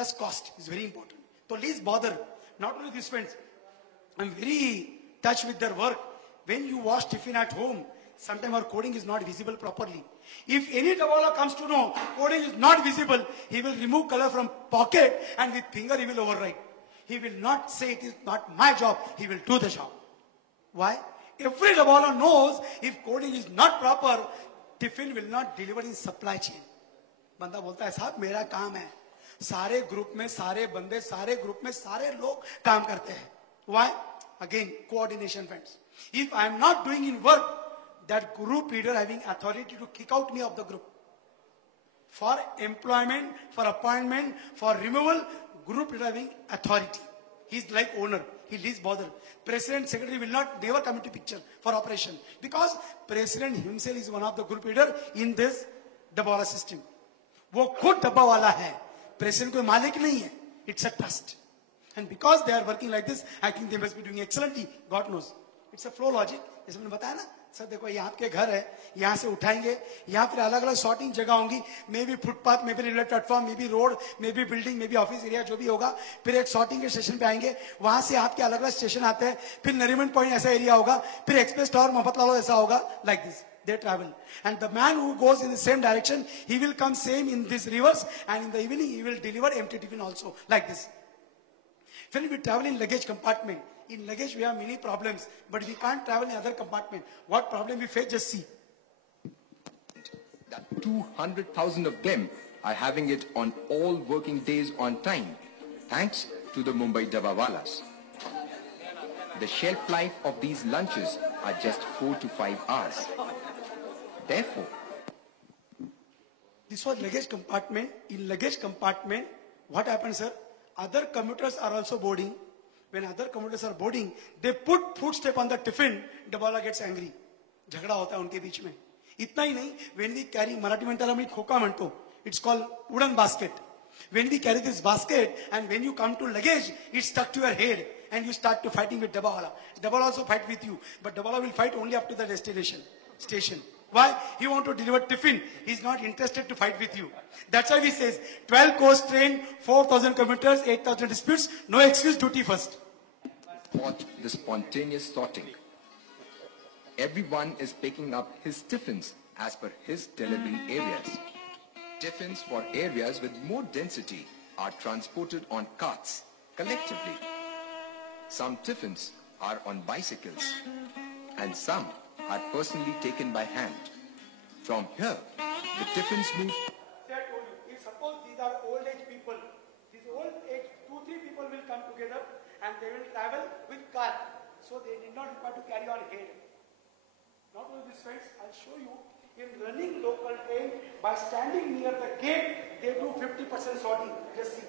plus cost is very important. So least bother. Not only this, friends, I'm very touched with their work. When you wash tiffin at home, sometimes our coding is not visible properly. If any Dabawala comes to know coding is not visible, he will remove color from pocket and with finger he will overwrite. He will not say it is not my job, he will do the job. Why? Every Dabawala knows if coding is not proper, tiffin will not deliver in supply chain. बंदा बोलता है साहब मेरा काम है, सारे group में सारे बंदे सारे ग्रुप में सारे लोग काम करते हैं. Why? Again, coordination, friends. If I am not doing in work, that group leader having authority to kick out me of the group. For employment, for appointment, for removal, group leader having authority. He is like owner. He least bother. President, secretary will not never come into picture for operation. Because president himself is one of the group leader in this Dabawala system. वो खुद डब्बा वाला है, president कोई मालिक नहीं है. It's a trust. And because they are working like this, I think they must be doing excellently. God knows. It's a flow logic. जैसे मैंने बताया ना, सर देखो यहाँ आपके घर है, यहाँ से उठाएंगे, यहाँ फिर अलग अलग सॉर्टिंग जगह होंगी, may be footpath, may be railway platform, may be road, may be building, may be office area, जो भी होगा. फिर एक सॉर्टिंग के स्टेशन पे आएंगे, वहां से आपके अलग अलग स्टेशन आते हैं, फिर नरीमन पॉइंट ऐसा एरिया होगा, फिर एक्सप्रेस टावर मोहब्बतलाल ऐसा होगा. Like this they travel, and the man who goes in the same direction, he will come same in this reverse, and in the evening he will deliver empty tiffin also, like this. When we travel in luggage compartment, in luggage we have many problems, but we can't travel in other compartment. What problem we face? Just see. That 200,000 of them are having it on all working days on time, thanks to the Mumbai Dabawalas. The shelf life of these lunches are just 4 to 5 hours. Therefore, this was luggage compartment. In luggage compartment, what happens, sir? Other commuters are also boarding. When other commuters are boarding, they put footstep on the tiffin. Dabawala gets angry. झगड़ा होता है उनके बीच में. इतना ही नहीं. When we carry, Marathi म्हणताना मी खोका म्हणतो. It's called wooden basket. When we carry this basket and when you come to luggage, it's stuck to your head and you start to fighting with Dabawala. Dabawala also fight with you, but Dabawala will fight only up to the destination station. Why? He want to deliver tiffin. He's not interested to fight with you. That's why he says 12 coach train, 4,000 kilometers, 8,000 disputes. No excuse, duty first. What the spontaneous sorting. Everyone is picking up his tiffins as per his delivery areas. Tiffins for areas with more density are transported on carts collectively. Some tiffins are on bicycles and some are personally taken by hand. From here, the tiffins move. I told you, if suppose these are old age people, these old age 2-3 people will come together and they will travel with car, so they need not require to carry on head. Not only this, friends, I'll show you. In running local train, by standing near the gate, they do 50% sorting. Just see.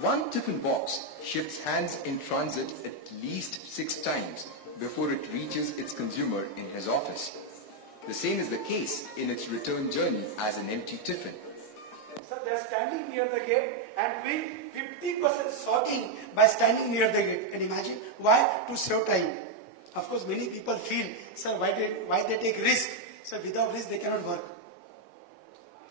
One tiffin box shifts hands in transit at least 6 times before it reaches its consumer in his office. The same is the case in its return journey as an empty tiffin. So they are standing near the gate and doing 50% sorting by standing near the gate. Can you imagine? Why? To save time. Of course, many people feel, sir, why they take risk? So without risk, they cannot work.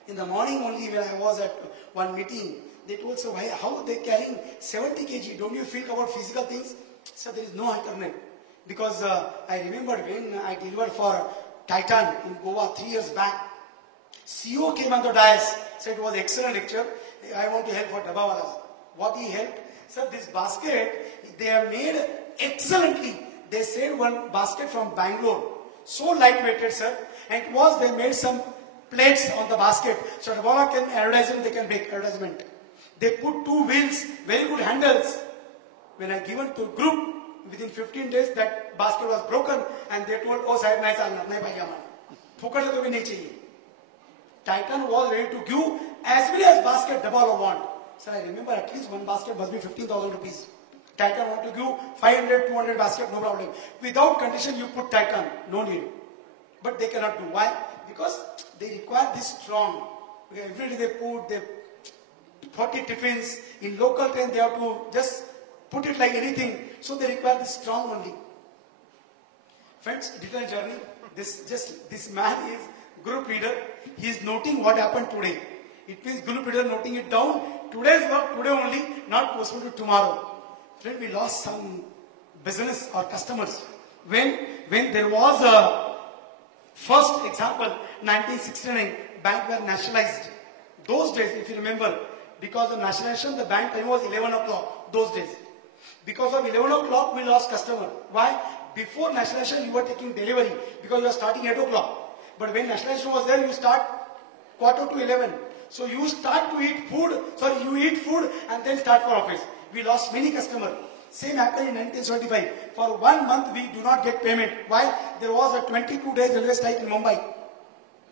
In the morning only, when I was at one meeting, they told, so why, how they carrying 70 kg? Don't you feel about physical things? So there is no alternate. Because I remember when I delivered for Titan in Goa 3 years back, CEO came on the dais, said it was excellent lecture. I want to help for Dabawalas. What he helped? Sir, this basket, they have made excellently. They sent one basket from Bangalore. So lightweighted, sir. And it was, they made some plates on the basket. So Dabawala can advertisement, they can make advertisement. They put 2 wheels, very good handles. When I given to group, within 15 days, that basket was broken. And they told, oh, sahib, nahi chalna, nahi bhaiya man. Phukar se to bhi nahi chahiye. Titan was ready to give as many as basket Dabawala want. Sir, I remember at least one basket must be 15,000 rupees. Titan want to give 500, 200 basket, no problem. Without condition, you put Titan, no need. But they cannot do. Why? Because they require this strong. Every day they put the 40 tiffins. In local train, they have to just put it like anything. So they require this strong only. Friends, little journey. This man is group leader. He is noting what happened today. It means group leader noting it down. today's work today only, not postponed to tomorrow. Friend, we lost some business or customers. When there was a first example, 1969, bank were nationalized. Those days, if you remember, because of nationalization, the bank time was 11 o'clock, those days. Because of 11 o'clock, we lost customer. Why? Before nationalization, you were taking delivery because you were starting 8 o'clock. But when nationalization was there, you start quarter to 11. So you start to eat food, you eat food and then start for office. We lost many customers. Same happened in 1975. For 1 month, we do not get payment. Why? There was a 22 days railway strike in Mumbai.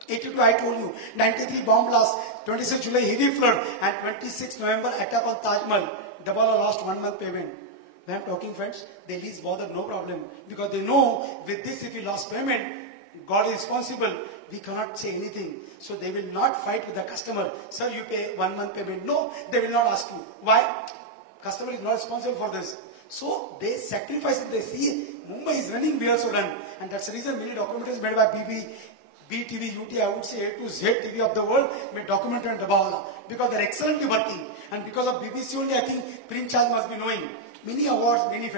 82, I told you. 93 bomb blast, 26 July heavy flood, and 26 November attack on Taj Mahal. Dabala lost 1 month payment. When I'm talking, friends, they least bother, no problem. Because they know with this, if we lost payment, God is responsible. We cannot say anything. So they will not fight with the customer. Sir, you pay 1 month payment. No, they will not ask you. Why? Customer is not responsible for this. So they sacrifice it. They see Mumbai is running, we also run. And that's the reason many documentaries made by BTV, UT, I would say A to Z TV of the world, made documentary on Dabawala. Because they're excellently working. And because of BBC only, I think Prince Charles must be knowing. Many awards, many.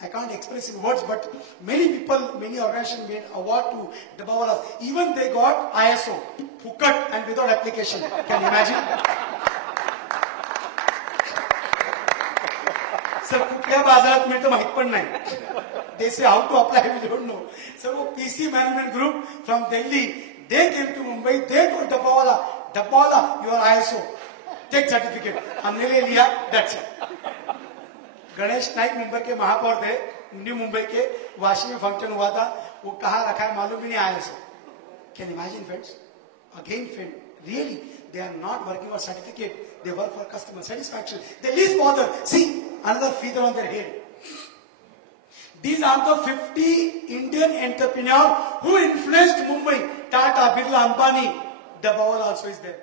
I can't express in words, but many people, many organizations made award to Dabawala. Even they got ISO, Phukat and without application. Can you imagine? Sir, कुठल्या बाजारात मिळतं माहित पण नाही. They say how to apply, we don't know. So PC Management Group from Delhi, they came to Mumbai, they told Dabawala, you are ISO. Take certificate. हमने ले लिया, that's it. Ganesh Naik Mumbai के महापौर थे, न्यू मुंबई के, वाशी में फंक्शन हुआ था, वो कहाँ रखा है मालूम भी नहीं आया सो. Can you imagine, friends? Again, friend, really, they are not working for certificate, they work for customer satisfaction. They least bother. See, another feather on their head. These are the 50 Indian entrepreneurs who influenced Mumbai. Tata, Birla, Ambani, Dabawala also is there.